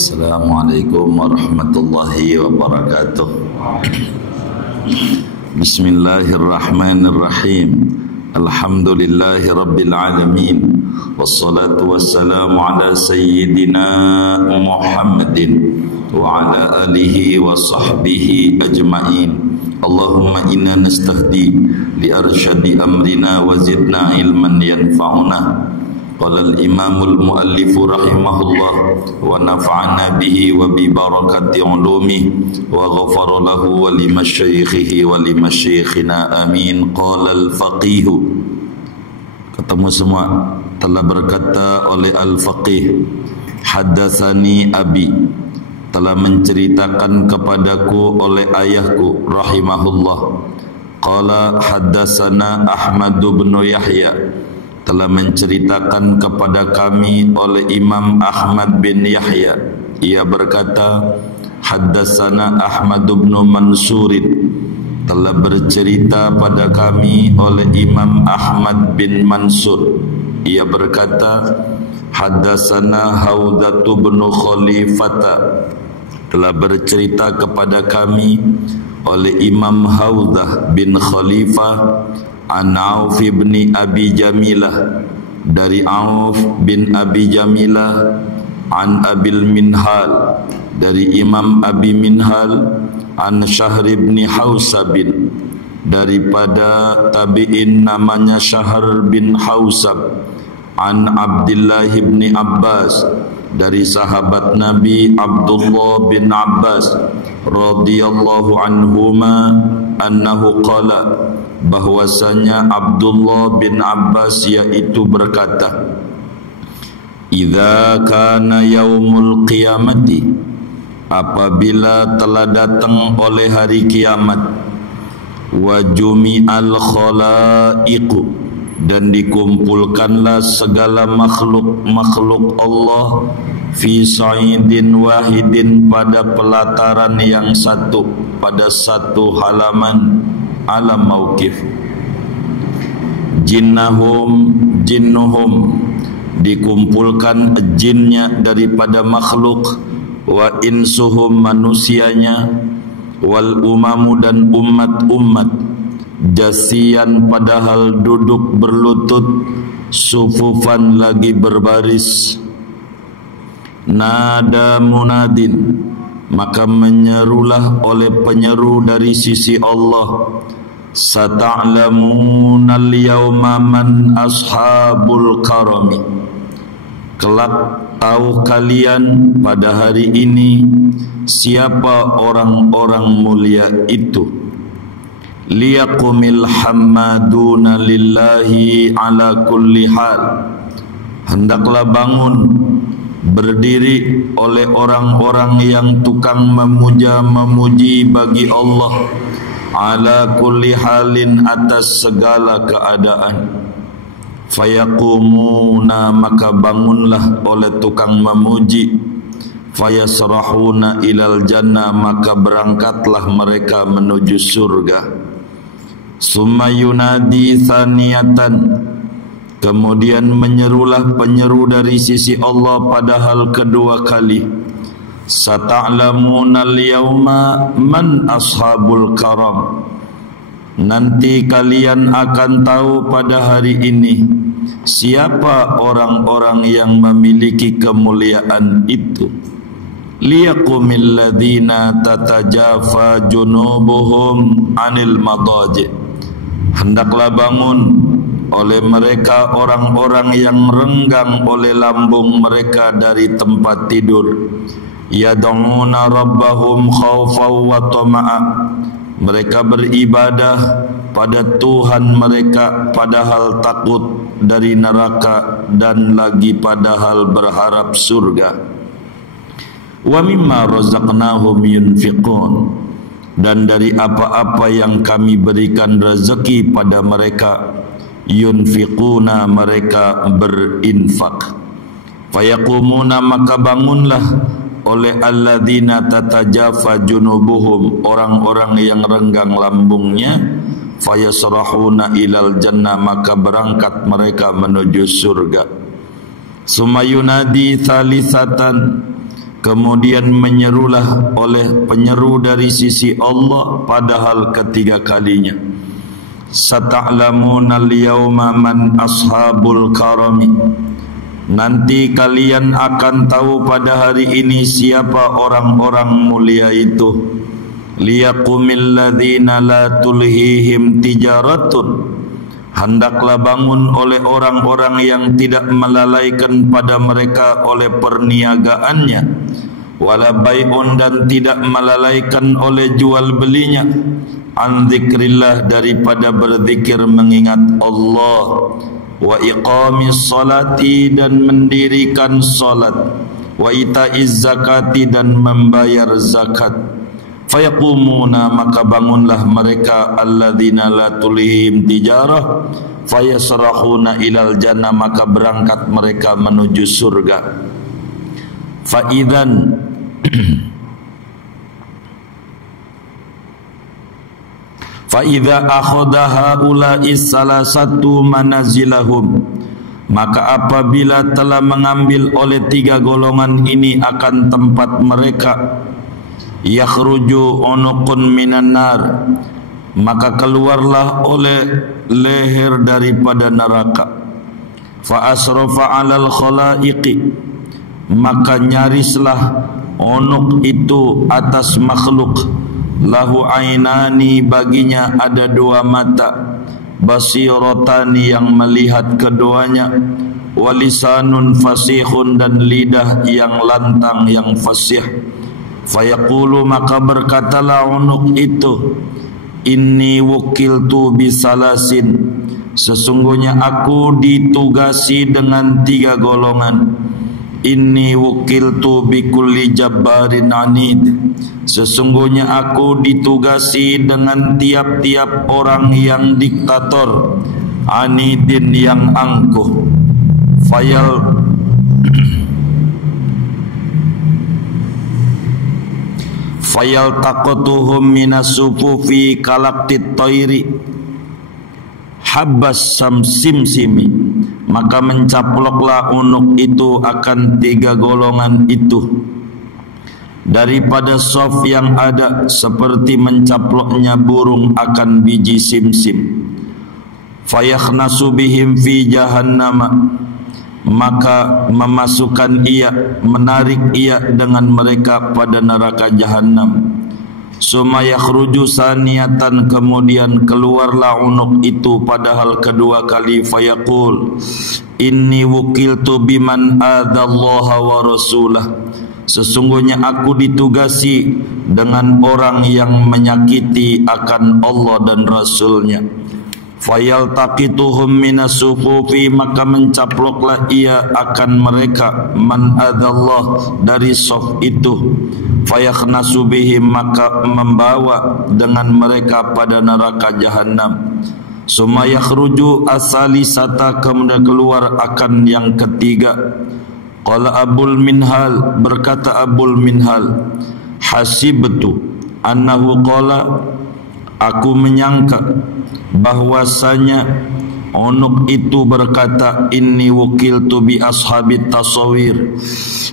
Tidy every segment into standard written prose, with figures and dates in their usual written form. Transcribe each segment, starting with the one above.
Assalamualaikum warahmatullahi wabarakatuh. Bismillahirrahmanirrahim. Alhamdulillahi rabbil alamin. Wassalatu wassalamu ala sayyidina Muhammadin wa ala alihi wa sahbihi ajma'in. Allahumma inna nastahdi li arsyadi amrina wa zidna ilman yanfa'una. Qala al-imamul muallifu rahimahullah wa nafa'ana bihi wa bi barakati ulumi wa ghafara lahu wa limasyaikhihi wa limasyaikhina amin. Qala al-faqihu, ketemu semua, telah berkata oleh al-faqih, haddatsani abi, telah menceritakan kepadaku oleh ayahku rahimahullah. Qala haddatsana Ahmad bin Yahya, telah menceritakan kepada kami oleh Imam Ahmad bin Yahya. Ia berkata, haddatsana Ahmad bin Mansur, telah bercerita pada kami oleh Imam Ahmad bin Mansur. Ia berkata, haddatsana Haudatu bin Khalifata, telah bercerita kepada kami oleh Imam Haudah bin Khalifah an Auf bin Abi Jamilah, dari Auf bin Abi Jamilah, an Abil Minhal, dari Imam Abi Minhal, an Syahr bin Hausab, daripada tabi'in namanya Syahr bin Hausab, an Abdullah bin Abbas, dari sahabat Nabi Abdullah bin Abbas radhiyallahu anhuma, annahu qala, bahwasanya Abdullah bin Abbas yaitu berkata, idza kana yaumul qiyamati, apabila telah datang oleh hari kiamat, wa jumi'al khalaiqu, dan dikumpulkanlah segala makhluk Allah, fi sa'idin wahidin, pada pelataran yang satu, pada satu halaman, alam mauqif. Jinnuhum, dikumpulkan jinnya daripada makhluk, wa insuhum, manusianya, wal umamu, dan umat-umat, jasian, padahal duduk berlutut, sufufan, lagi berbaris. Nada munadin, maka menyerulah oleh penyeru dari sisi Allah, sata'lamuna al-yawma man ashabul karami, kelak tahu kalian pada hari ini siapa orang-orang mulia itu. Liyaqumil hammaduna lillahi ala kulli hal, hendaklah bangun, berdiri oleh orang-orang yang tukang memuji bagi Allah, ala kulli halin, atas segala keadaan. Fayaqumuna, maka bangunlah oleh tukang memuji. Fayasrahuna ilal jannah, maka berangkatlah mereka menuju surga. Summa yunadi thaniyatan, kemudian menyerulah penyeru dari sisi Allah pada hal kedua kali, sata'lamuna al-yawma man ashabul karam, nanti kalian akan tahu pada hari ini siapa orang-orang yang memiliki kemuliaan itu. Liyaqumil ladzina tatajafa junubuhum anil madaji, hendaklah bangun oleh mereka orang-orang yang renggang oleh lambung mereka dari tempat tidur. Yad'una rabbahum khawfan wa tama'a, mereka beribadah pada Tuhan mereka padahal takut dari neraka dan lagi padahal berharap surga. Wa mimma razaqnahum yunfiqun, dan dari apa-apa yang kami berikan rezeki pada mereka, yunfiquna, mereka berinfak. Fayaqumuna, maka bangunlah oleh alladzina tatajafa junubuhum, orang-orang yang renggang lambungnya, fayasrahuna ilal jannah, maka berangkat mereka menuju surga. Summa yunadi thalithatan, Kemudian menyerulah oleh penyeru dari sisi Allah padahal ketiga kalinya. Sata'lamuna al-yawma man ashabul karami. Nanti kalian akan tahu pada hari ini siapa orang-orang mulia itu. Liyaqumil ladzina la tulhihim tijaratun. Hendaklah bangun oleh orang-orang yang tidak melalaikan pada mereka oleh perniagaannya, wala bai'un, dan tidak melalaikan oleh jual belinya, an dzikrillah, daripada berzikir mengingat Allah, wa iqamis salati, dan mendirikan salat, wa itaiz zakati, dan membayar zakat. Fayaqumuna, maka bangunlah mereka, alladzina la tulihim tijarah, fayasrahuna ilal jannah, maka berangkat mereka menuju surga. Faidan faidza akhadha haula'i salasatu manazilahum, maka apabila telah mengambil oleh tiga golongan ini akan tempat mereka, yakhruju unuqun minan nar, maka keluarlah oleh leher daripada neraka. Fa asrafa 'alal khalaiqi, maka nyarislah unuq itu atas makhluk. Lahu ainani, baginya ada dua mata, basiratani, yang melihat keduanya, walisanun fasihun, dan lidah yang lantang, yang fasih. Fayaqulu, maka berkatalah unuq itu, inni wukiltu bisalasin, sesungguhnya aku ditugasi dengan tiga golongan. Inni wukiltu bikulli jabbarin anid, sesungguhnya aku ditugasi dengan tiap-tiap orang yang diktator, anidin, yang angkuh. Fayaltaqatuhum minas sufufi kalaqtit tayri habbas samsimsimi, maka mencaploklah unuk itu akan tiga golongan itu daripada sof yang ada, seperti mencaploknya burung akan biji simsim. Fayakhnasu bihim fi jahannama, maka memasukkan ia, menarik ia dengan mereka pada neraka Jahannam. Summa yakhruju saniyatan, kemudian keluarlah unuk itu padahal kedua kali. Fayaqul inni wukiltu biman adallaha wa rasulah, sesungguhnya aku ditugasi dengan orang yang menyakiti akan Allah dan Rasulnya. Fayaltaqituhum minas sufufi, maka mencaploklah ia akan mereka, man adallah, dari sof itu. Fayakhnasu bihim, maka membawa dengan mereka pada neraka Jahannam. Summa yakhruju asalisata, kemudian keluar akan yang ketiga. Qala Abul Minhal, berkata Abul Minhal, hasibtu annahu qala, aku menyangka bahwasanya unuk itu berkata, inni wukiltu bi ashabit tasawir,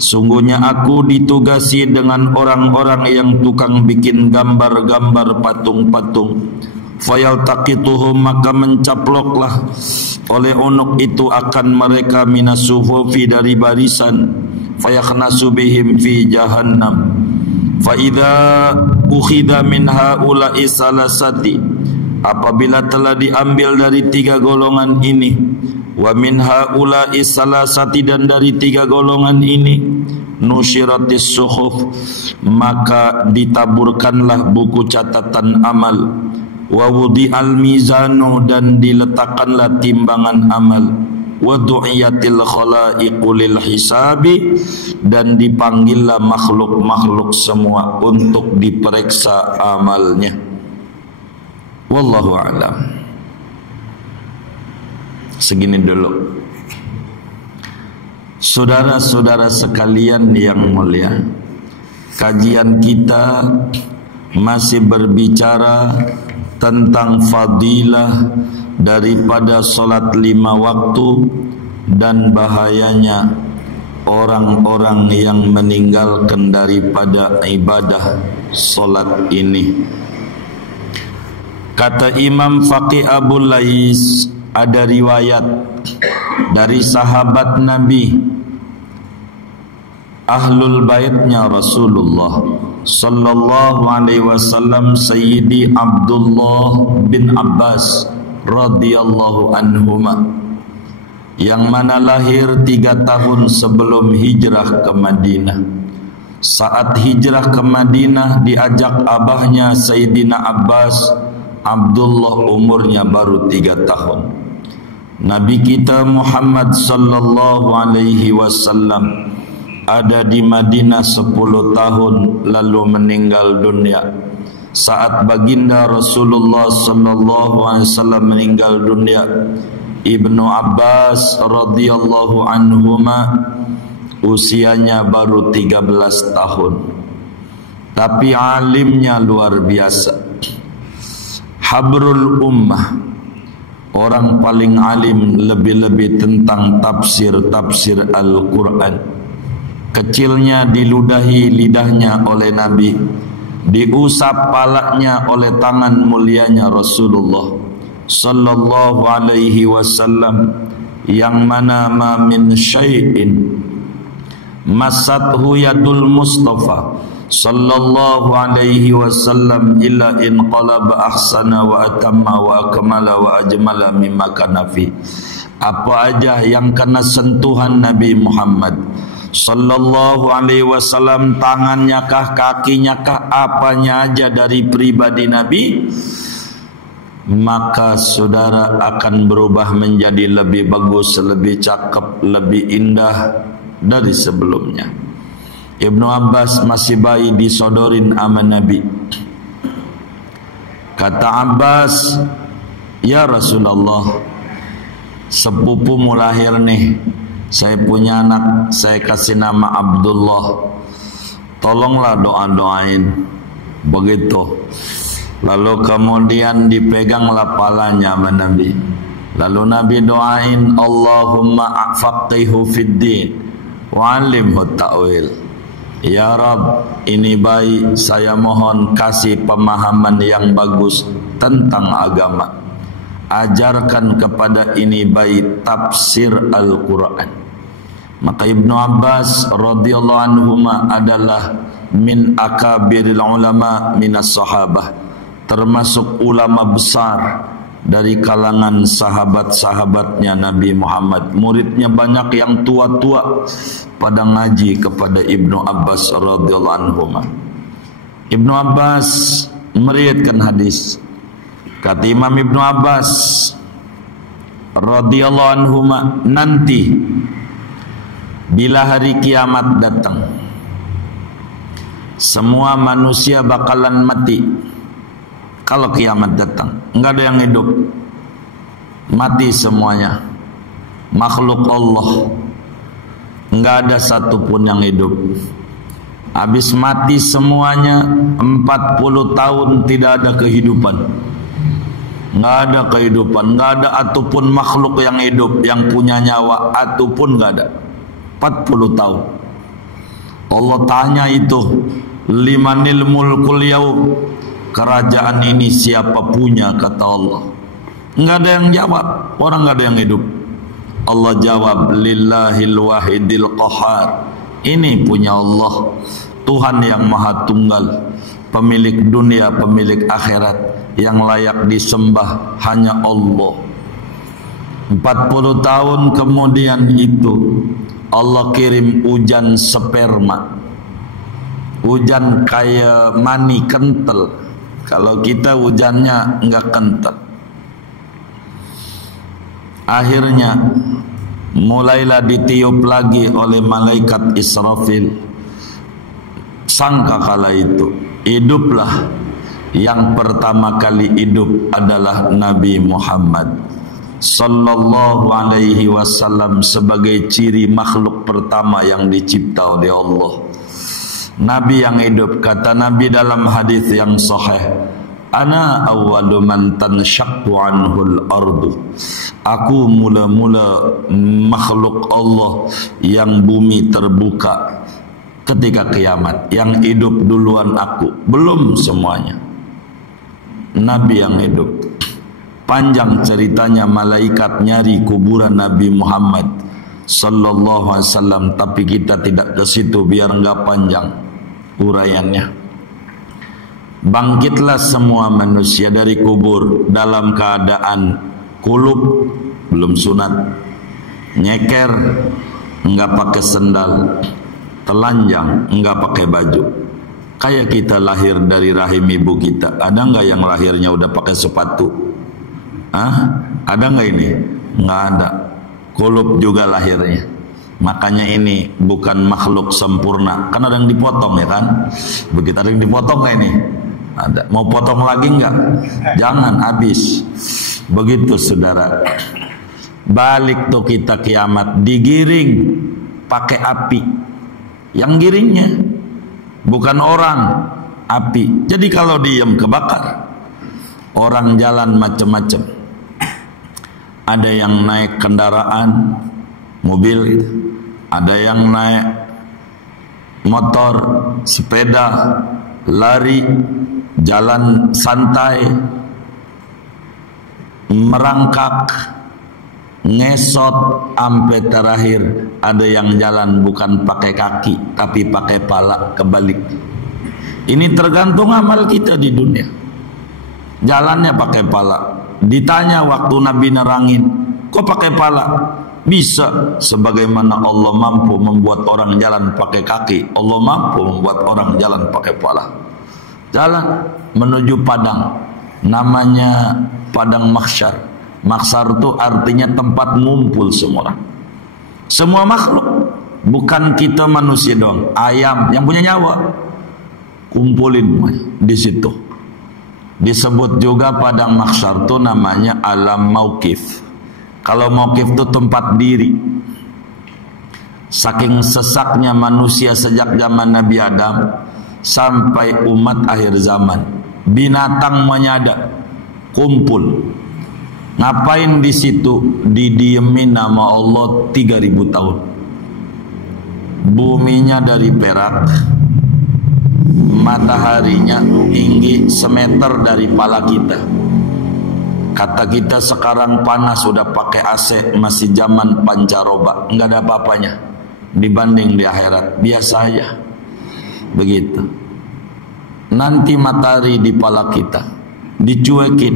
sungguhnya aku ditugasi dengan orang-orang yang tukang bikin gambar-gambar patung-patung. Fayaltaqituhum, maka mencaploklah oleh unuk itu akan mereka, minas sufufi, dari barisan. Fayakhnasu bihim fi jahannam. Fa idza ukhidha min haula'i salasati, apabila telah diambil dari tiga golongan ini, wa min haula'i salasati, dan dari tiga golongan ini, nusyiratis suhuf, maka ditaburkanlah buku catatan amal, wa wudi'al mizanu, dan diletakkanlah timbangan amal, wa du'iyatil khalaiqu lil hisabi, dan dipanggillah makhluk-makhluk semua untuk diperiksa amalnya. Wallahu a'lam. Segini dulu. Saudara-saudara sekalian yang mulia, kajian kita masih berbicara tentang fadilah daripada solat 5 waktu dan bahayanya orang-orang yang meninggalkan daripada ibadah solat ini. Kata Imam Faqih Abu Lais, ada riwayat dari sahabat Nabi, ahlul baitnya Rasulullah sallallahu alaihi wasallam, Sayyidi Abdullah bin Abbas radhiyallahu anhuma, yang mana lahir 3 tahun sebelum hijrah ke Madinah. Saat hijrah ke Madinah diajak abahnya Sayyidina Abbas, Abdullah umurnya baru 3 tahun. Nabi kita Muhammad sallallahu alaihi wasallam ada di Madinah 10 tahun lalu meninggal dunia. Saat baginda Rasulullah sallallahu alaihi wasallam meninggal dunia, Ibnu Abbas radhiyallahu anhuma usianya baru 13 tahun. Tapi alimnya luar biasa. Habrul ummah, orang paling alim, lebih-lebih tentang tafsir Al-Quran. Kecilnya diludahi lidahnya oleh Nabi, diusap palanya oleh tangan mulianya Rasulullah sallallahu alaihi wasallam, yang mana ma min syai'in masathu yadul Mustafa sallallahu alaihi wasallam illa in qalaba ahsana wa atamma wa akmala wa ajmala mimma kana fi. Apa aja yang kena sentuhan Nabi Muhammad sallallahu alaihi wasallam, tangannya kah, kakinya kah, apanya aja dari pribadi Nabi, maka saudara akan berubah menjadi lebih bagus, lebih cakep, lebih indah dari sebelumnya. Ibnu Abbas masih bayi disodorin sama Nabi. Kata Abbas, ya Rasulullah, sepupumu lahir nih, saya punya anak, saya kasih nama Abdullah, tolonglah doa-doain. Begitu. Lalu kemudian dipeganglah palanya sama Nabi. Lalu Nabi doain, Allahumma faqihu fid din wa 'allimhu ta'wil. Ya Rabb, ini bayi saya mohon kasih pemahaman yang bagus tentang agama. Ajarkan kepada ini bayi tafsir Al-Quran. Maka Ibnu Abbas radhiyallahu anhuma adalah min akabiril ulama minas sahabah, termasuk ulama besar dari kalangan sahabat-sahabatnya Nabi Muhammad. Muridnya banyak yang tua-tua pada ngaji kepada Ibnu Abbas radhiyallahu anhu. Ibnu Abbas meriwayatkan hadis. Kata Imam Ibnu Abbas radhiyallahu anhu, nanti bila hari kiamat datang, semua manusia bakalan mati. Kalau kiamat datang, enggak ada yang hidup, mati semuanya. Makhluk Allah, enggak ada satupun yang hidup. Habis mati semuanya, 40 tahun tidak ada kehidupan. Enggak ada kehidupan, enggak ada ataupun makhluk yang hidup, yang punya nyawa, ataupun enggak ada. 40 tahun. Allah tanya itu, limanil mulkul yaum, kerajaan ini siapa punya, kata Allah. Enggak ada yang jawab, orang enggak ada yang hidup. Allah jawab, lillahil wahidil qahar, ini punya Allah, Tuhan yang maha tunggal, pemilik dunia, pemilik akhirat, yang layak disembah hanya Allah. 40 tahun kemudian itu Allah kirim hujan sperma, hujan kayak mani kental. Kalau kita hujannya enggak kental. Akhirnya mulailah ditiup lagi oleh malaikat Israfil. Sangka kala itu hiduplah, yang pertama kali hidup adalah Nabi Muhammad sallallahu alaihi wasallam sebagai ciri makhluk pertama yang dicipta oleh Allah. Nabi yang hidup, kata Nabi dalam hadis yang sahih, Ana awwalu man tanshaqqu anhul ardu. Aku mula-mula makhluk Allah yang bumi terbuka ketika kiamat. Yang hidup duluan aku, belum semuanya. Nabi yang hidup. Panjang ceritanya, malaikat nyari kuburan Nabi Muhammad sallallahu alaihi wasallam, tapi kita tidak ke situ biar enggak panjang uraiannya. Bangkitlah semua manusia dari kubur dalam keadaan kulub, belum sunat, nyeker, enggak pakai sendal, telanjang, enggak pakai baju. Kayak kita lahir dari rahim ibu kita. Ada enggak yang lahirnya udah pakai sepatu? Ada enggak ini? Enggak ada. Kulub juga lahirnya. Makanya ini bukan makhluk sempurna. Kan ada yang dipotong ya kan? Begitu ada yang dipotong kayak ini. Ada. Mau potong lagi enggak? Jangan, habis. Begitu saudara. Balik tuh kita kiamat, digiring pakai api. Yang giringnya bukan orang, api. Jadi kalau diam kebakar. Orang jalan macam-macam. Ada yang naik kendaraan, mobil gitu. Ada yang naik motor, sepeda, lari, jalan santai, merangkak, ngesot, sampai terakhir ada yang jalan bukan pakai kaki tapi pakai pala kebalik. Ini tergantung amal kita di dunia. Jalannya pakai pala. Ditanya waktu Nabi nerangin, kok pakai pala? Bisa, sebagaimana Allah mampu membuat orang jalan pakai kaki, Allah mampu membuat orang jalan pakai pala. Jalan menuju padang, namanya padang mahsyar. Mahsyar itu artinya tempat ngumpul semua orang, semua makhluk, bukan kita manusia doang. Ayam yang punya nyawa kumpulin di situ. Disebut juga padang mahsyar itu namanya alam mauqif. Kalau mauqif itu tempat diri. Saking sesaknya manusia sejak zaman Nabi Adam sampai umat akhir zaman, binatang menyadap, kumpul. Ngapain di situ? Didiemin nama Allah 3000 tahun. Buminya dari perak, mataharinya tinggi semeter dari pala kita. Kata kita sekarang panas, sudah pakai AC, masih zaman pancaroba, enggak ada apa-apanya dibanding di akhirat, biasa aja. Begitu. Nanti matahari di pala kita dicuekin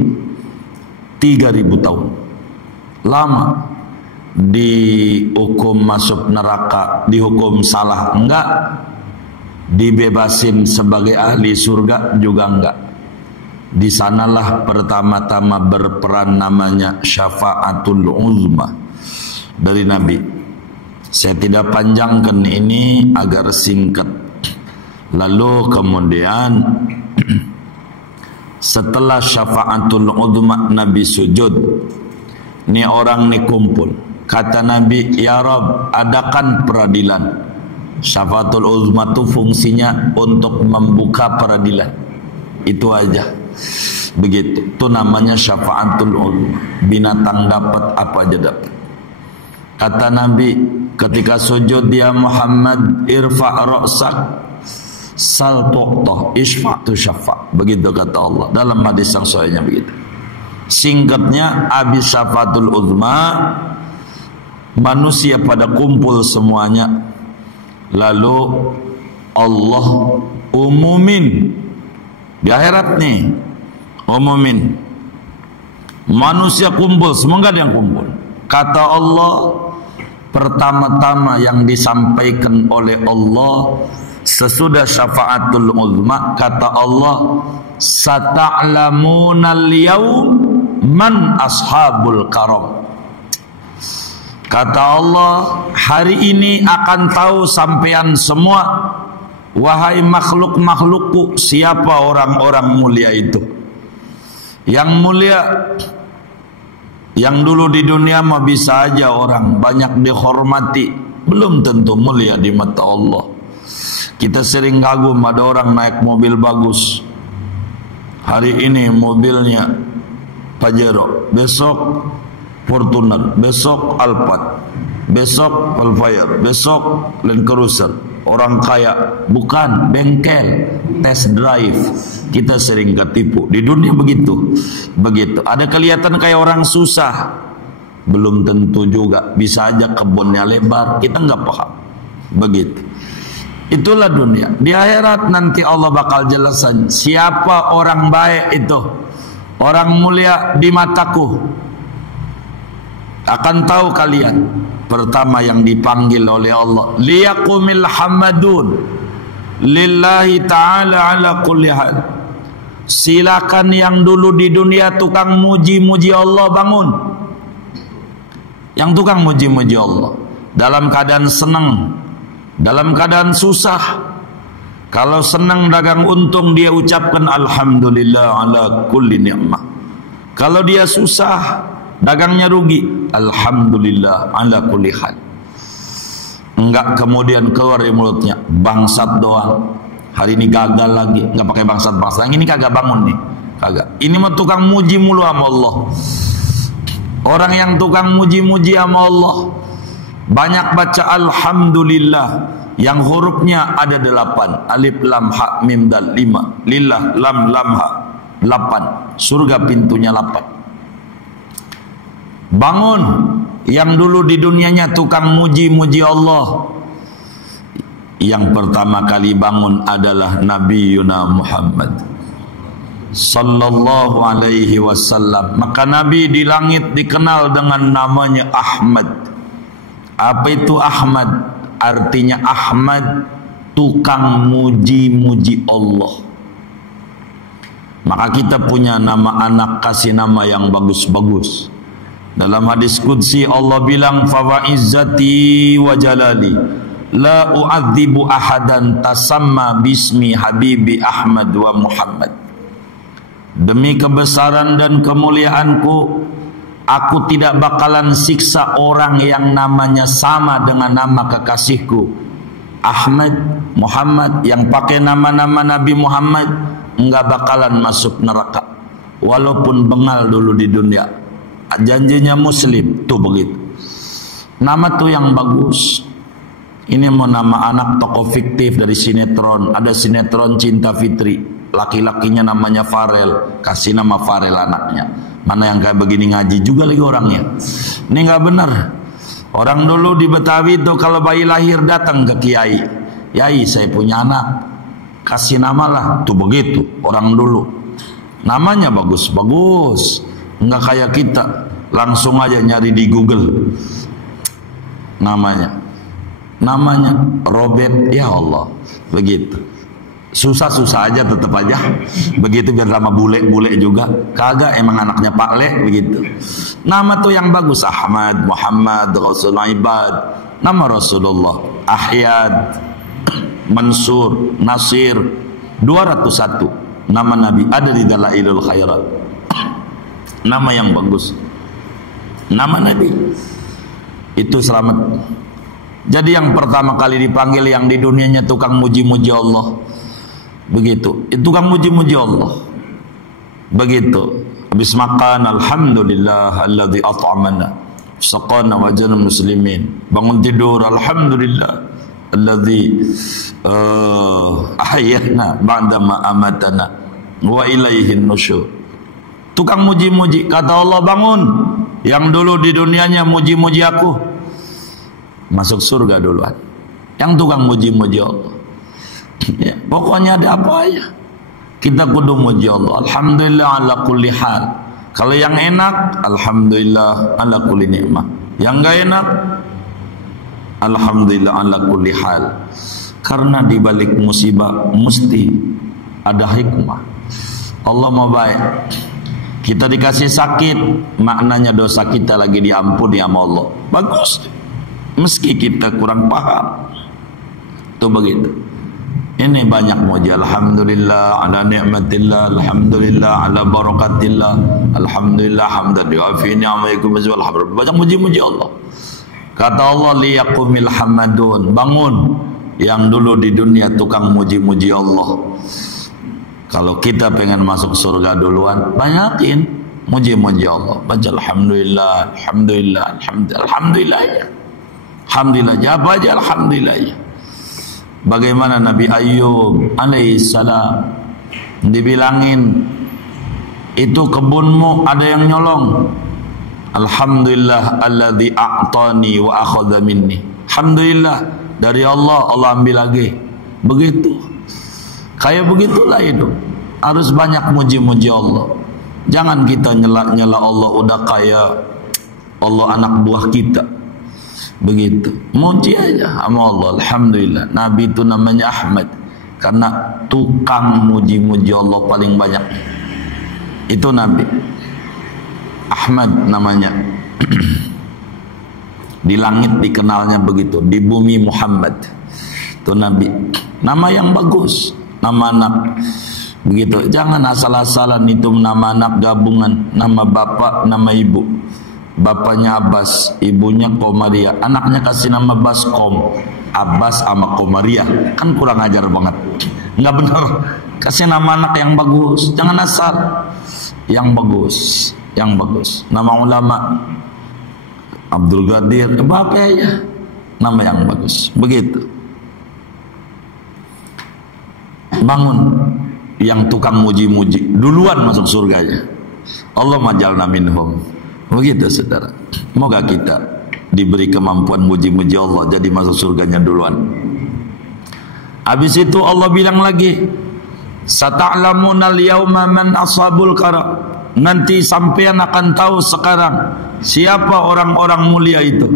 3000 tahun. Lama. Dihukum masuk neraka, dihukum salah, enggak. Dibebasin sebagai ahli surga juga enggak. Di sanalah pertama-tama berperan namanya syafaatul uzma dari Nabi. Saya tidak panjangkan ini agar singkat. Lalu kemudian setelah syafaatul uzma Nabi sujud. Ini orang nih kumpul. Kata Nabi, ya Rabb, adakan peradilan. Syafaatul uzma itu fungsinya untuk membuka peradilan. Itu aja. Begitu. Itu namanya syafaatul uzma. Binatang dapat, apa aja dapat. Kata Nabi ketika sujud, dia Muhammad, irfa' ra'sak sal tuqtah isfa'tu syafa'. Begitu kata Allah dalam hadis yang sahihnya begitu. Singkatnya, habis syafaatul uzma, manusia pada kumpul semuanya. Lalu Allah umumin di akhirat nih, umumin manusia kumpul, semoga ada yang kumpul. Kata Allah, pertama-tama yang disampaikan oleh Allah sesudah syafaatul uzma, kata Allah, sata'lamuna al-yawm man ashabul karam. Kata Allah, hari ini akan tahu sampean semua, wahai makhluk-makhlukku, siapa orang-orang mulia itu. Yang mulia, yang dulu di dunia mah bisa aja orang banyak dihormati, belum tentu mulia di mata Allah. Kita sering kagum ada orang naik mobil bagus, Hari ini mobilnya Pajero, besok Fortuner, besok Alphard, besok Volkswagen, besok Land Cruiser. Orang kaya, bukan bengkel, test drive. Kita sering ketipu. Di dunia begitu. Ada kelihatan kayak orang susah, belum tentu juga. Bisa aja kebunnya lebar, kita nggak paham. Begitu. Itulah dunia. Di akhirat nanti Allah bakal jelasin siapa orang baik itu, orang mulia di mataku. Akan tahu kalian. Pertama yang dipanggil oleh Allah, liyaqumil hamadun lillahi ta'ala ala kulli hal. Silakan yang dulu di dunia tukang muji-muji Allah bangun. Yang tukang muji-muji Allah dalam keadaan senang, dalam keadaan susah. Kalau senang dagang untung, dia ucapkan alhamdulillah ala kulli ni'mah. Kalau dia susah, dagangnya rugi, alhamdulillah ala kulli hal. Enggak kemudian keluar dari mulutnya bangsat doang. Hari ini gagal lagi, enggak pakai bangsat-bangsat. Yang ini kagak bangun nih, kagak. Ini mah tukang muji mulu sama Allah. Orang yang tukang muji-muji sama Allah, banyak baca alhamdulillah yang hurufnya ada 8. Alif lam ha mim dal 5, lillah lam lam ha 8. Surga pintunya 8. Bangun yang dulu di dunianya tukang muji-muji Allah. Yang pertama kali bangun adalah Nabi Yuna Muhammad sallallahu alaihi wasallam. Maka Nabi di langit dikenal dengan namanya Ahmad. Apa itu Ahmad? Artinya Ahmad, tukang muji-muji Allah. Maka kita punya nama anak, kasih nama yang bagus-bagus. Dalam hadis qudsi Allah bilang, fa izzati wa jalali la u'adzibu ahadan tasamma bismi habibi Ahmad wa Muhammad. Demi kebesaran dan kemuliaanku, aku tidak bakalan siksa orang yang namanya sama dengan nama kekasihku Ahmad, Muhammad. Yang pakai nama-nama Nabi Muhammad enggak bakalan masuk neraka, walaupun bengal dulu di dunia. Janjinya muslim tuh begitu. Nama tuh yang bagus. Ini mau nama anak tokoh fiktif dari sinetron. Ada sinetron Cinta Fitri, laki-lakinya namanya Farel, kasih nama Farel anaknya. Mana yang kayak begini ngaji juga lagi orangnya. Ini nggak benar. Orang dulu di Betawi tuh kalau bayi lahir datang ke kiai, "Yai, saya punya anak, kasih nama lah." Tuh begitu orang dulu. Namanya bagus-bagus. Enggak kayak kita, langsung aja nyari di Google namanya Robert, ya Allah, begitu. Susah-susah aja tetap aja begitu, biar sama bule-bule juga. Kagak, emang anaknya Pak Le begitu. Nama tuh yang bagus, Ahmad, Muhammad, Rasulullah Ibad, nama Rasulullah, Ahyad, Mansur, Nasir, 201 nama Nabi ada di Dalailul Khairat. Nama yang bagus, nama Nabi itu selamat. Jadi yang pertama kali dipanggil yang di dunianya tukang muji-muji Allah, begitu. Itu tukang muji-muji Allah, begitu. Habis makan, alhamdulillah alladzi at'amana saqana wa jana muslimin. Bangun tidur, alhamdulillah alladzi ahyana ba'da ma amatana wa ilaihin nusyur. Tukang muji-muji, kata Allah, bangun yang dulu di dunianya muji-muji aku, masuk surga duluan. Yang tukang muji-muji Allah, ya, pokoknya ada apa aja kita kudu muji Allah. Alhamdulillah ala kulli hal. Kalau yang enak, alhamdulillah ala kulli nikmah. Yang enggak enak, alhamdulillah ala kulli hal. Karena di balik musibah mesti ada hikmah. Allah mau baik. Kita dikasih sakit, maknanya dosa kita lagi diampuni sama Allah. Bagus. Meski kita kurang paham. Itu begitu. Ini banyak muji. Alhamdulillah ala ni'matillah, alhamdulillah ala barakatillah, alhamdulillah hamdan yu'afi ni'amaikum alhamdulillah. Banyak muji-muji Allah. Kata Allah, liyaqumil hamadun, bangun yang dulu di dunia tukang muji-muji Allah. Kalau kita pengen masuk surga duluan, banyakin muji-muji Allah. Baca alhamdulillah, alhamdulillah, alhamdulillah, alhamdulillah ya. Alhamdulillah, jawab aja alhamdulillah ya. Bagaimana Nabi Ayub alaihissalam dibilangin, itu kebunmu ada yang nyolong. Alhamdulillah alladzi a'tani wa akhadha minni. Alhamdulillah dari Allah, Allah ambil lagi. Begitu. Kayak begitulah itu. Harus banyak muji-muji Allah. Jangan kita nyela-nyela Allah udah kayak Allah anak buah kita. Begitu. Muji aja sama Allah. Alhamdulillah. Nabi itu namanya Ahmad karena tukang muji-muji Allah paling banyak. Itu Nabi Ahmad namanya. Di langit dikenalnya begitu, di bumi Muhammad. Itu Nabi. Nama yang bagus, nama anak begitu. Jangan asal-asalan itu nama anak gabungan, nama bapak, nama ibu. Bapaknya Abbas, ibunya Komaria, anaknya kasih nama Baskom. Abbas sama Komaria, kan kurang ajar banget. Enggak benar. Kasih nama anak yang bagus, jangan asal. Yang bagus, yang bagus. Nama ulama Abdul Qadir, bapak aja. Nama yang bagus. Begitu. Bangun yang tukang muji-muji duluan masuk surganya. Allah majalna minhum. Begitu saudara. Moga kita diberi kemampuan muji-muji Allah jadi masuk surganya duluan. Habis itu Allah bilang lagi, sata'lamunal yauma man ashabul karam. Nanti sampean akan tahu sekarang siapa orang-orang mulia itu.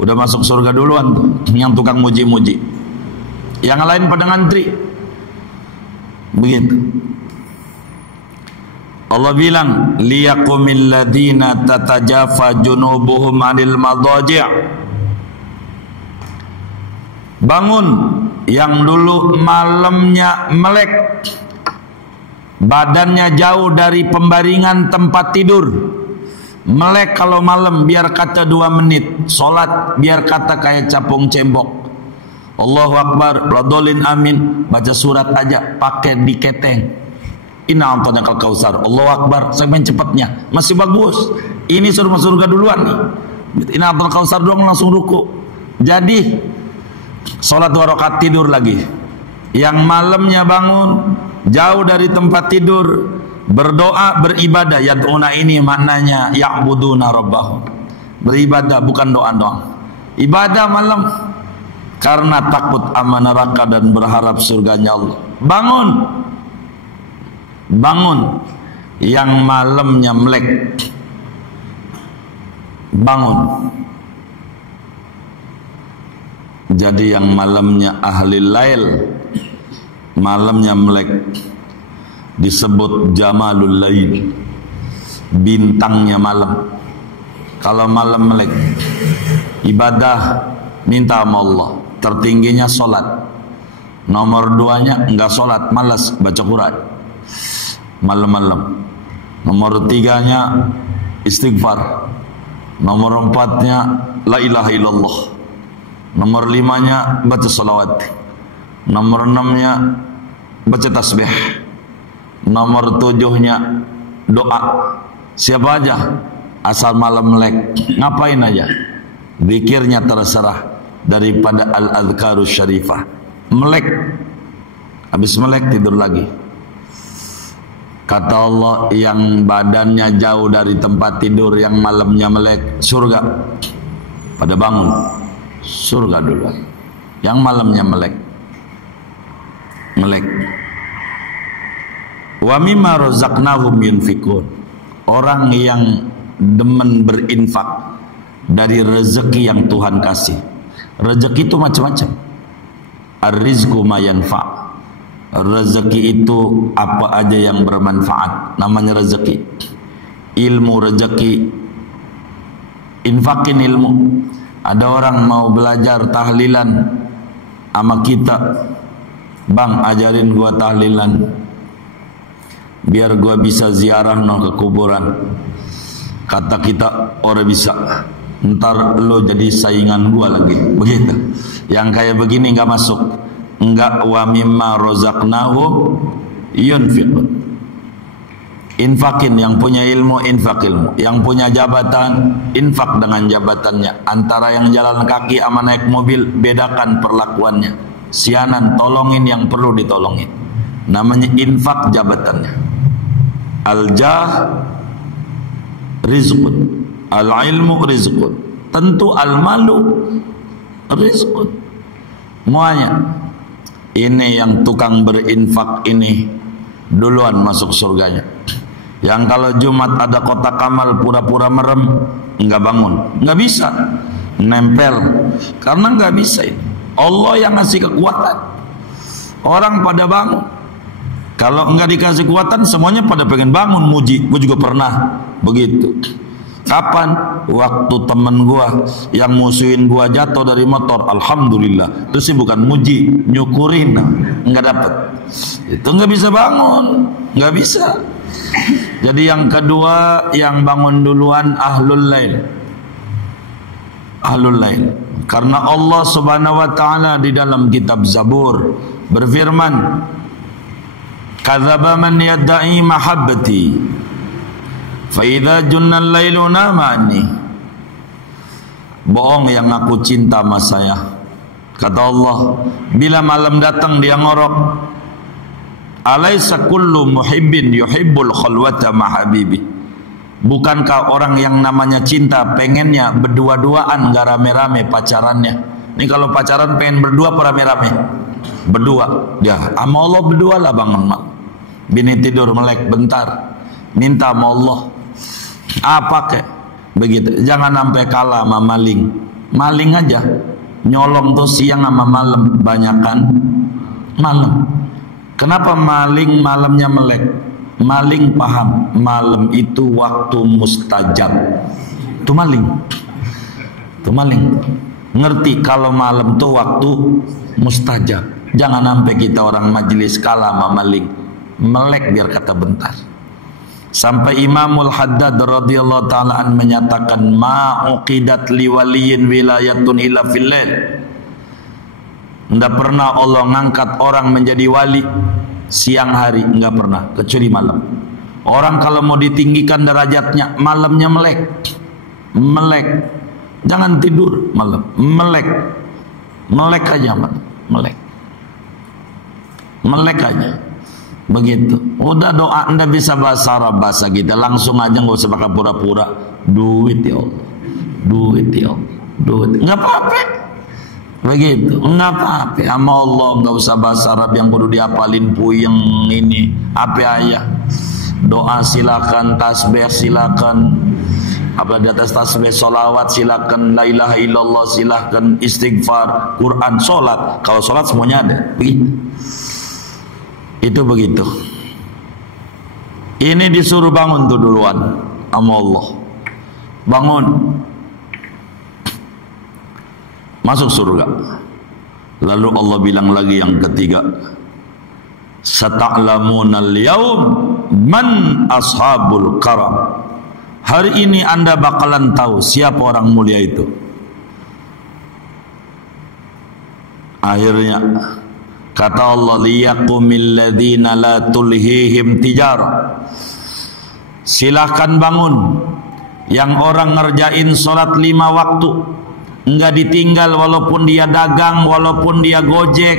Udah masuk surga duluan tuh, yang tukang muji-muji. Yang lain pada ngantri. Begitu. Allah bilang, liyaqumil ladina tatajafa junubuhum 'anil madaji'. Bangun yang dulu malamnya melek, badannya jauh dari pembaringan tempat tidur. Melek kalau malam biar kata 2 menit, sholat biar kata kayak capung cembok. Allahu Akbar, radolin amin, baca surat aja pakai diketeng. Inna a'tainakal kautsar. Allahu Akbar, segmen cepatnya masih bagus. Ini suruh masuk surga duluan nih. Inna a'tainakal kautsar doang langsung ruku. Jadi sholat 2 rakaat tidur lagi. Yang malamnya bangun jauh dari tempat tidur, berdoa, beribadah. Yad'una ini maknanya ya'buduna rabbahum. Beribadah bukan doa doang. Ibadah malam karena takut ama neraka dan berharap surganya Allah. Bangun. Bangun yang malamnya melek. Bangun. Jadi yang malamnya ahli lail, malamnya melek, disebut jamalul lail, bintangnya malam. Kalau malam melek, ibadah minta sama Allah. Tertingginya sholat. Nomor 2-nya enggak sholat, malas baca Quran malam-malam. Nomor 3-nya istighfar. Nomor 4-nya la ilaha illallah. Nomor 5-nya baca salawat. Nomor 6-nya baca tasbih. Nomor 7-nya doa. Siapa aja asal malam melek, ngapain aja, zikirnya terserah. Daripada al-adhkarus syarifah. Melek, habis melek tidur lagi. Kata Allah, yang badannya jauh dari tempat tidur, yang malamnya melek, surga. Pada bangun, surga dulu. Yang malamnya melek, melek. Wa mimma razaqnahum yunfikun. Orang yang demen berinfak dari rezeki yang Tuhan kasih. Rezeki itu macam-macam. Ar-rizqu ma yanfa'. Rezeki itu apa aja yang bermanfaat, namanya rezeki. Ilmu rezeki. Infakin ilmu. Ada orang mau belajar tahlilan sama kita. Bang, ajarin gua tahlilan biar gua bisa ziarah ke kuburan. Kata kita, orang bisa. Ntar lo jadi saingan gua lagi. Begitu. Yang kayak begini enggak masuk. Enggak. Wa mimma razaqnahum yunfiqun. Infakin, yang punya ilmu infak ilmu, yang punya jabatan infak dengan jabatannya. Antara yang jalan kaki sama naik mobil, bedakan perlakuannya. Sianan, tolongin yang perlu ditolongin. Namanya infak jabatannya. Al-jah rizqun, al-ilmu rizqun, tentu al-malu rizqun. Semuanya. Ini yang tukang berinfak ini duluan masuk surganya. Yang kalau Jumat ada kotak amal pura-pura merem, enggak bangun, enggak bisa nempel, karena enggak bisa ini. Allah yang ngasih kekuatan. Orang pada bangun. Kalau enggak dikasih kekuatan, semuanya pada pengen bangun muji. Gue juga pernah begitu. Kapan? Waktu temen gua yang musuhin gua jatuh dari motor, alhamdulillah. Itu sih bukan muji, nyukurin. Enggak dapet. Itu enggak bisa bangun, enggak bisa. Jadi yang kedua yang bangun duluan ahlul lail. Ahlul lail. Karena Allah Subhanahu wa taala di dalam kitab Zabur berfirman, "Kadzaba man yad'i mahabbati fa idza junna al-lailu namani." Bohong yang aku cinta sama saya. Kata Allah, bila malam datang dia ngorok. Alaysa kullu muhibbin yuhibbul khalwata mahabibi. Bukankah orang yang namanya cinta pengennya berdua-duaan, gak rame-rame pacarannya. Ini kalau pacaran pengen berdua apa rame-rame? Berdua. Ya, sama Allah berdua lah bangun mal. Bini tidur melek bentar, minta sama Allah. Apa kek? Begitu. Jangan sampai kalah sama maling. Maling aja. Nyolong tuh siang sama malam, banyakan malam. Kenapa maling malamnya melek? Maling paham malam itu waktu mustajab. Itu maling. Itu maling. Ngerti kalau malam itu waktu mustajab. Jangan sampai kita orang majelis kalah sama maling. Melek biar kata bentar. Sampai Imamul Haddad radhiyallahu taala an menyatakan, ma uqidat liwaliyin wilayatun illa fil lail. Tidak pernah Allah ngangkat orang menjadi wali siang hari, enggak pernah, kecuali malam. Orang kalau mau ditinggikan derajatnya, malamnya melek. Melek. Jangan tidur malam, melek. Melek aja malam, melek. Melek aja. Begitu. Udah doa, Anda bisa bahasa Arab, bahasa kita, langsung aja, nggak usah pakai pura-pura. Duit ya Allah. Duit ya Allah. Duit. Enggak apa-apa. Begitu, enggak apa-apa. Sama Allah enggak usah bahasa Arab yang kudu diapalin puyeng ini. Apa ayah? Doa silakan, tasbih silakan. Apa di atas tasbih solawat silakan, la ilaha illallah silakan, istighfar, Quran, solat. Kalau solat semuanya ada. Begitu. Itu begitu. Ini disuruh bangun tuh duluan sama Allah. Bangun. Masuk surga. Lalu Allah bilang lagi yang ketiga, sata'lamuna al-yawm man ashabul karam. Hari ini Anda bakalan tahu siapa orang mulia itu. Akhirnya kata Allah, liyaqumil ladzina la tulhihim tijarah. Silakan bangun yang orang ngerjain salat 5 waktu, enggak ditinggal walaupun dia dagang, walaupun dia gojek,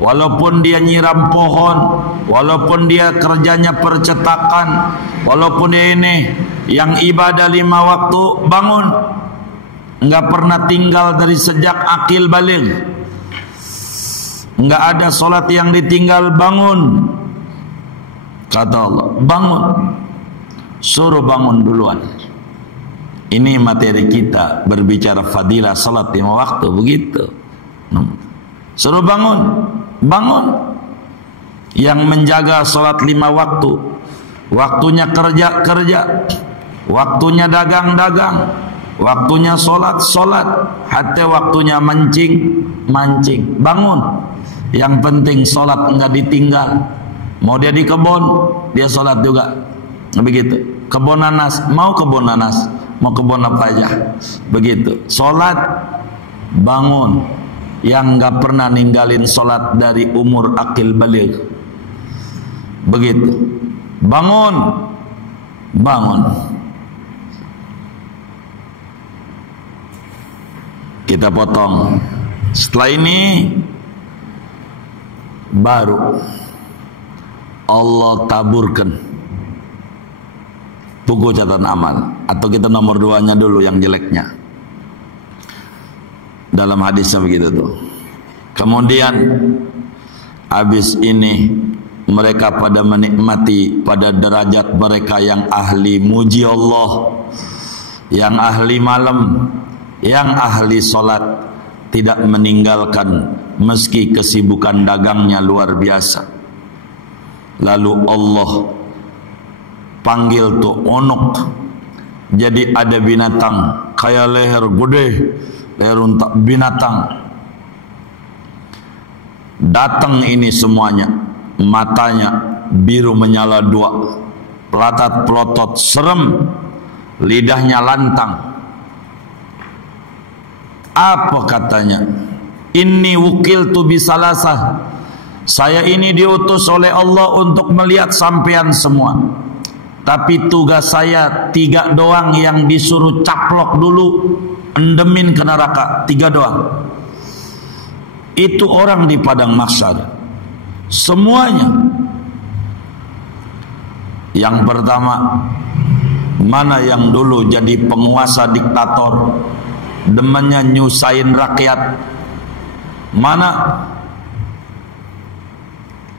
walaupun dia nyiram pohon, walaupun dia kerjanya percetakan, walaupun dia ini yang ibadah 5 waktu, bangun. Enggak pernah tinggal dari sejak akil baligh. Enggak ada solat yang ditinggal, bangun. Kata Allah, bangun. Suruh bangun duluan. Ini materi kita berbicara fadilah salat 5 waktu, begitu. Suruh bangun, bangun. Yang menjaga salat 5 waktu, waktunya kerja, kerja, waktunya dagang, dagang, waktunya salat, salat, hatta waktunya mancing, mancing. Bangun. Yang penting salat enggak ditinggal. Mau dia di kebun, dia salat juga. Begitu. Kebun nanas, mau kebun nanas, mau kebun apa aja, begitu. Solat, bangun. Yang nggak pernah ninggalin solat dari umur akil baligh. Begitu. Bangun. Bangun. Kita potong. Setelah ini baru Allah taburkan buku catatan amal. Atau kita nomor 2-nya dulu yang jeleknya. Dalam hadisnya begitu tuh. Kemudian habis ini mereka pada menikmati pada derajat mereka yang ahli muji Allah, yang ahli malam, yang ahli solat, tidak meninggalkan meski kesibukan dagangnya luar biasa. Lalu Allah panggil tuh onok. Jadi ada binatang kayak leher gede, leher unta binatang. Datang ini semuanya, matanya biru menyala 2, pelatat pelotot serem, lidahnya lantang. Apa katanya? Inni wukiltu bisalasah. Saya ini diutus oleh Allah untuk melihat sampean semua. Tapi tugas saya 3 doang yang disuruh caplok dulu, endemin ke neraka, 3 doang. Itu orang di padang mahsyar. Semuanya. Yang pertama, mana yang dulu jadi penguasa diktator, demennya nyusahin rakyat? Mana?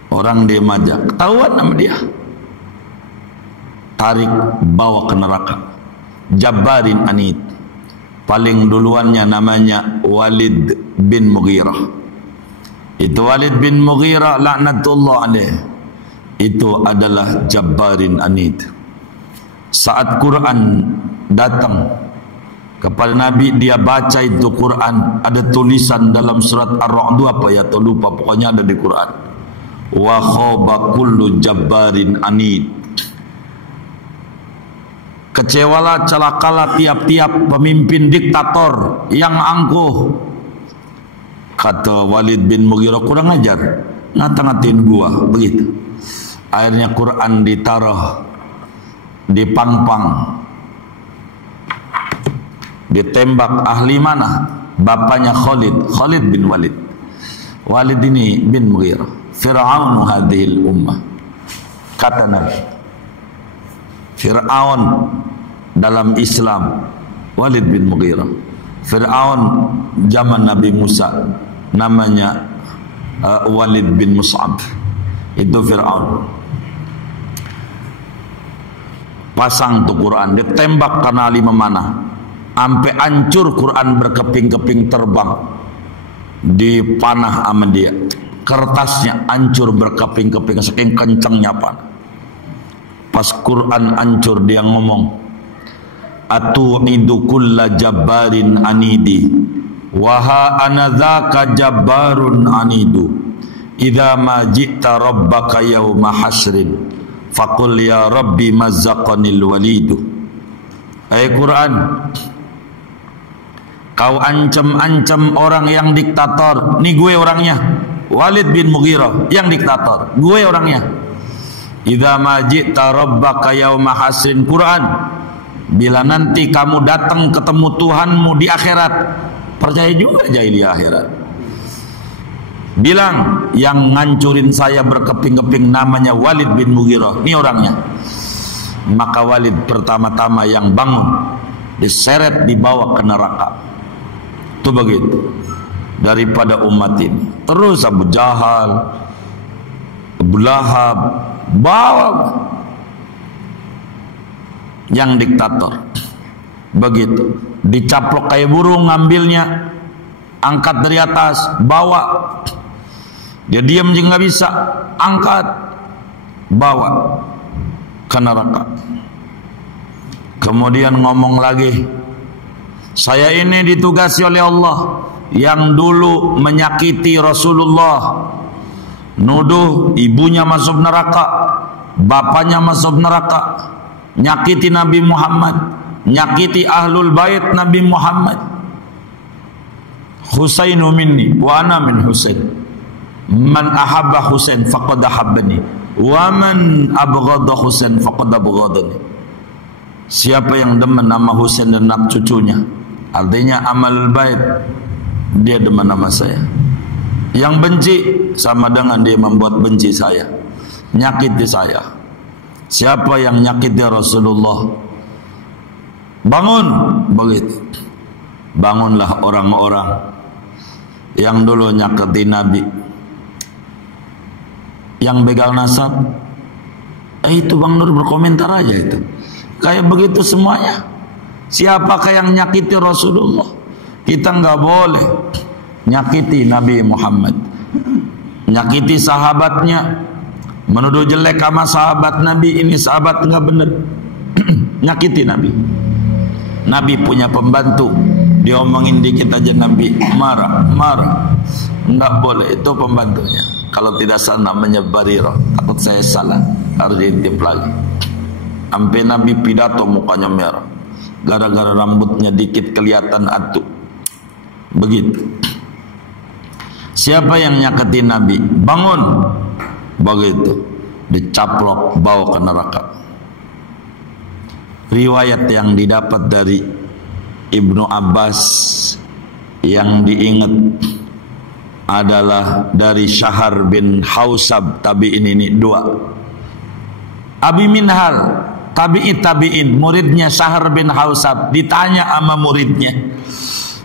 Orang diem aja, ketahuan sama dia. Tarik, bawa ke neraka. Jabbarin anid. Paling duluannya namanya Walid bin Mughirah. Itu Walid bin Mughirah laknatullah alaih. Itu adalah Jabbarin anid. Saat Quran datang kepada Nabi, dia baca itu Quran, ada tulisan dalam surat Ar-Ra'd apa ya, atau lupa, pokoknya ada di Quran. Wa khaba kullu jabbarin anid. Kecewalah, celakalah tiap-tiap pemimpin diktator yang angkuh. Kata Walid bin Mughirah, kurang ajar, ngata-ngatain gua, begitu. Akhirnya Quran ditaruh di pangpang, ditembak. Ahli mana? Bapaknya Khalid bin Walid. Walid ini bin Mughirah, Fir'aun hadhil ummah. Kata Nabi, Fir'aun dalam Islam Walid bin Mughirah. Fir'aun zaman Nabi Musa namanya Walid bin Mus'ab. Itu Fir'aun. Pasang tuh Quran, ditembak karena ahli memanah. Sampai hancur Quran berkeping-keping terbang. Dipanah sama dia. Kertasnya hancur berkeping-keping saking kencengnya panah. Pas Quran hancur dia ngomong, atu'idu kulla jabbarin anidi waha anadzaka jabbarun anidu idza ma ji'ta rabbaka yauma hasrin faqul ya rabbi mazzaqanil walidu. Ayat Quran, kau ancam-ancam orang yang diktator. Nih gue orangnya, Walid bin Mughirah yang diktator, gue orangnya. Idza ma ji'ta rabbaka yauma hasrin. Quran, bila nanti kamu datang ketemu Tuhanmu di akhirat, percaya juga jahiliyah akhirat. Bilang yang ngancurin saya berkeping-keping namanya Walid bin Mughirah, ini orangnya. Maka Walid pertama-tama yang bangun, diseret, dibawa ke neraka. Itu begitu. Daripada umat ini. Terus Abu Jahal, Abu Lahab, bawa yang diktator. Begitu. Dicaplok kayak burung, ngambilnya, angkat dari atas, bawa. Dia diam juga nggak bisa, angkat, bawa ke neraka. Kemudian ngomong lagi, saya ini ditugasi oleh Allah yang dulu menyakiti Rasulullah, nuduh ibunya masuk neraka, bapaknya masuk neraka, nyakiti Nabi Muhammad, nyakiti ahlul bait Nabi Muhammad. Husainu minni wa ana min Husain. Man ahabba Husain faqad ahabbani Wa man abghadha Husain faqad abghadani. Siapa yang demen nama Husain dan anak cucunya, artinya amal bait, dia demen nama saya. Yang benci sama dengan dia membuat benci saya, nyakiti saya. Siapa yang nyakiti Rasulullah, bangun, begitu. Bangunlah orang-orang yang dulu nyakiti Nabi, yang begal nasab. Itu Bang Nur berkomentar aja itu. Kayak begitu semuanya. Siapakah yang nyakiti Rasulullah? Kita nggak boleh nyakiti Nabi Muhammad, nyakiti sahabatnya, menuduh jelek sama sahabat Nabi. Ini sahabat nggak bener. Nyakiti Nabi. Nabi punya pembantu, diomongin dikit aja Nabi marah. Nggak boleh, itu pembantunya. Kalau tidak salah namanya Barirah. Takut saya salah, harus diintip lagi. Sampai Nabi pidato mukanya merah, gara-gara rambutnya dikit kelihatan atu. Begitu. Siapa yang nyakiti Nabi, bangun, begitu, dicaplok, bawa ke neraka. Riwayat yang didapat dari Ibnu Abbas yang diingat adalah dari Syahar bin Hausab, tabi'in ini dua. Abi Minhal, tabi'in, muridnya Syahar bin Hausab, ditanya sama muridnya,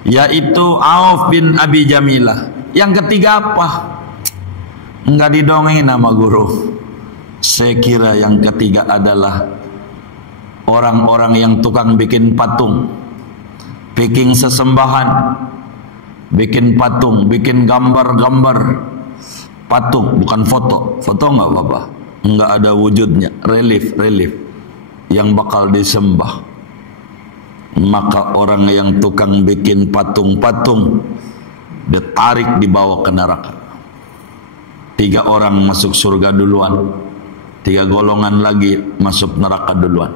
yaitu Auf bin Abi Jamilah. Yang ketiga apa? Enggak didongengin sama guru. Saya kira yang ketiga adalah orang-orang yang tukang bikin patung, bikin sesembahan, bikin patung, bikin gambar-gambar. Patung bukan foto. Foto enggak apa-apa, enggak ada wujudnya, relief yang bakal disembah. Maka orang yang tukang bikin patung-patung ditarik, dibawa ke neraka. 3 orang masuk surga duluan, 3 golongan lagi masuk neraka duluan.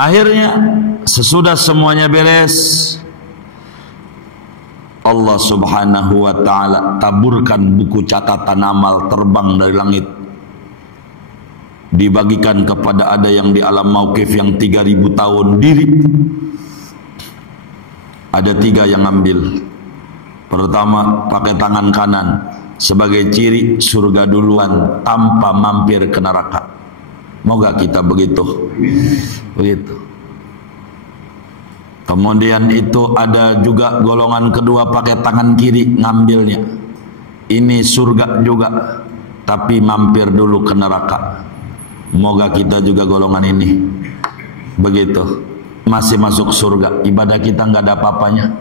Akhirnya sesudah semuanya beres, Allah subhanahu wa ta'ala taburkan buku catatan amal terbang dari langit, dibagikan kepada ada yang di alam mauqif yang 3000 tahun diri. Ada 3 yang ambil. Pertama, pakai tangan kanan sebagai ciri surga duluan tanpa mampir ke neraka. Moga kita begitu. Begitu. Kemudian itu ada juga golongan kedua pakai tangan kiri ngambilnya. Ini surga juga, tapi mampir dulu ke neraka. Moga kita juga golongan ini. Begitu. Masih masuk surga, ibadah kita nggak ada apa-apanya,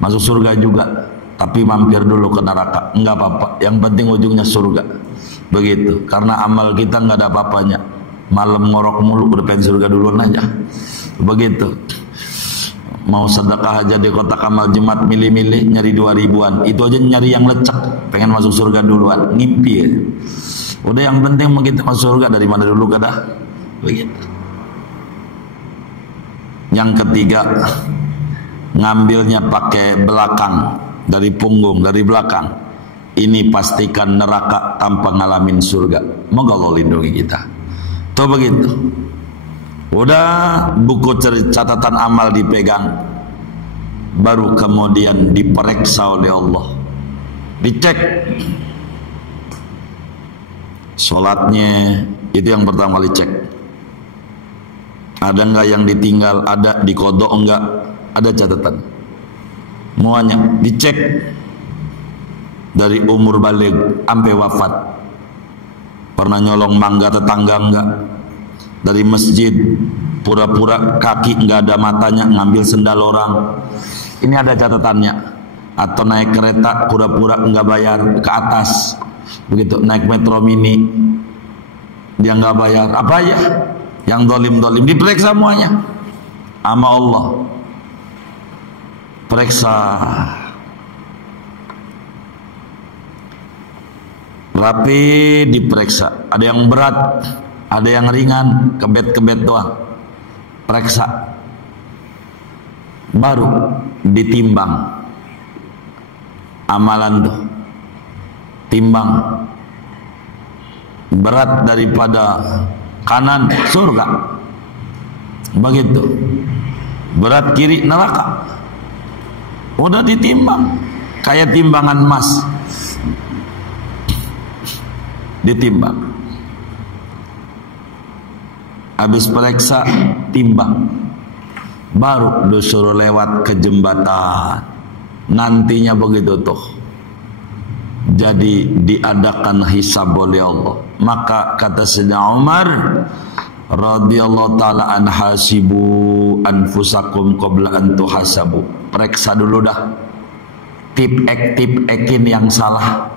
masuk surga juga, tapi mampir dulu ke neraka, nggak apa-apa, yang penting ujungnya surga. Begitu, karena amal kita nggak ada apa-apanya, malam ngorok mulu, udah pengen surga duluan aja. Begitu. Mau sedekah aja di kotak amal Jumat milih-milih nyari 2000-an, itu aja nyari yang lecek, pengen masuk surga duluan, ngimpi ya. Udah yang penting mau kita masuk surga dari mana dulu kada. Begitu. Yang ketiga, ngambilnya pakai belakang, dari punggung, dari belakang. Ini pastikan neraka tanpa ngalamin surga. Moga Allah lindungi kita. Tuh begitu. Udah buku catatan amal dipegang, baru kemudian diperiksa oleh Allah. Dicek sholatnya, itu yang pertama kali cek. Ada enggak yang ditinggal, ada dikodok enggak, ada catatan. Semuanya dicek dari umur balik sampai wafat. Pernah nyolong mangga tetangga enggak? Dari masjid pura-pura kaki enggak ada matanya ngambil sendal orang. Ini ada catatannya. Atau naik kereta pura-pura enggak bayar ke atas. Begitu, naik metro mini dia enggak bayar. Apa aja? Yang dolim-dolim diperiksa semuanya sama Allah. Periksa rapi, diperiksa. Ada yang berat, ada yang ringan, kebet-kebet doang. Periksa, baru ditimbang amalan tuh. Timbang berat daripada kanan surga. Begitu. Berat kiri neraka. Udah ditimbang kayak timbangan emas. Ditimbang. Habis periksa timbang. Baru disuruh lewat ke jembatan. Nantinya begitu tuh. Jadi diadakan hisab oleh Allah. Maka kata Sayyidina Umar radhiyallahu taala an, hasibu anfusakum qabla an tuhasabu. Periksa dulu dah tip-ekin yang salah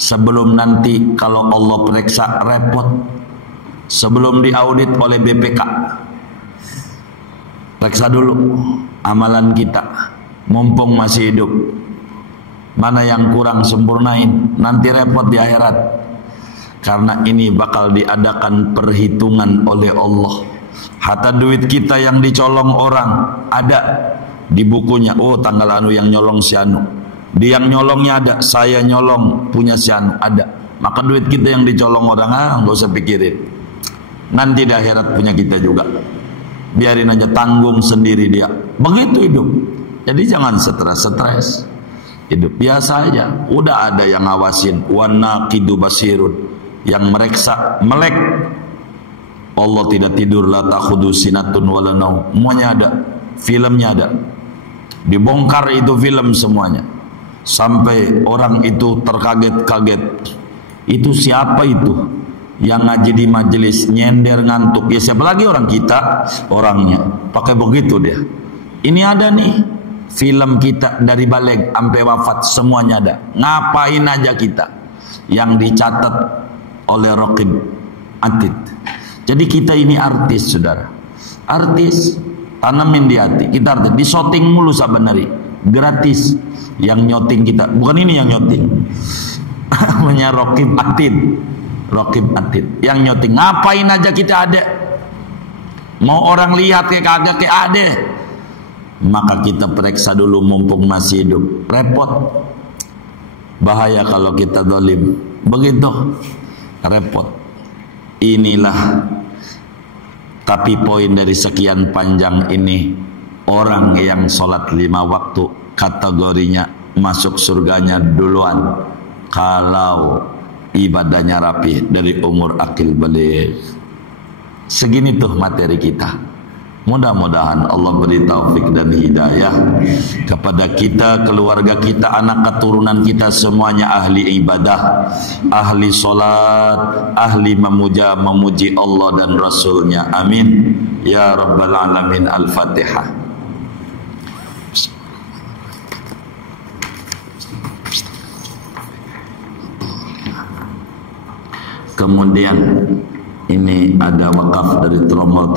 sebelum nanti kalau Allah periksa repot. Sebelum diaudit oleh BPK, periksa dulu amalan kita mumpung masih hidup. Mana yang kurang sempurnain, nanti repot di akhirat. Karena ini bakal diadakan perhitungan oleh Allah. Harta duit kita yang dicolong orang ada di bukunya. Oh, tanggal anu yang nyolong si anu. Di yang nyolongnya ada, saya nyolong punya si anu ada. Maka duit kita yang dicolong orang, nggak usah pikirin. Nanti di akhirat punya kita juga. Biarin aja, tanggung sendiri dia. Begitu hidup. Jadi jangan stres. Hidup biasa aja. Udah ada yang ngawasin. Wa naqidu basirun, yang mereksa, melek. Allah tidak tidur, la takhudu sinatun wala naum. Semuanya ada. Filmnya ada. Dibongkar itu film semuanya. Sampai orang itu terkaget-kaget. Itu siapa itu? Yang ngaji di majelis nyender ngantuk. Ya siapa lagi? Orang kita, orangnya. Pakai begitu dia. Ini ada nih film kita dari balik sampai wafat, semuanya ada. Ngapain aja kita? Yang dicatat oleh Raqib Atid. Jadi kita ini artis, saudara. Artis, tanamin di hati. Kita artis, di shooting mulu sebenarnya. Gratis. Yang nyoting kita, bukan ini yang nyoting. Namanya Raqib Atid. Raqib Atid yang nyoting. Ngapain aja kita ada? Mau orang lihat kayak kagak kayak ada. Maka kita periksa dulu mumpung masih hidup. Repot. Bahaya kalau kita zalim. Begitu. Repot. Inilah. Tapi poin dari sekian panjang ini, orang yang sholat 5 waktu kategorinya masuk surganya duluan kalau ibadahnya rapi dari umur akil balik. Segini tuh materi kita. Mudah-mudahan Allah beri taufik dan hidayah kepada kita, keluarga kita, anak keturunan kita, semuanya ahli ibadah, ahli solat, ahli memuji Allah dan Rasulnya. Amin ya rabbal alamin. Al-Fatihah. Kemudian ini ada wakaf dari Tromol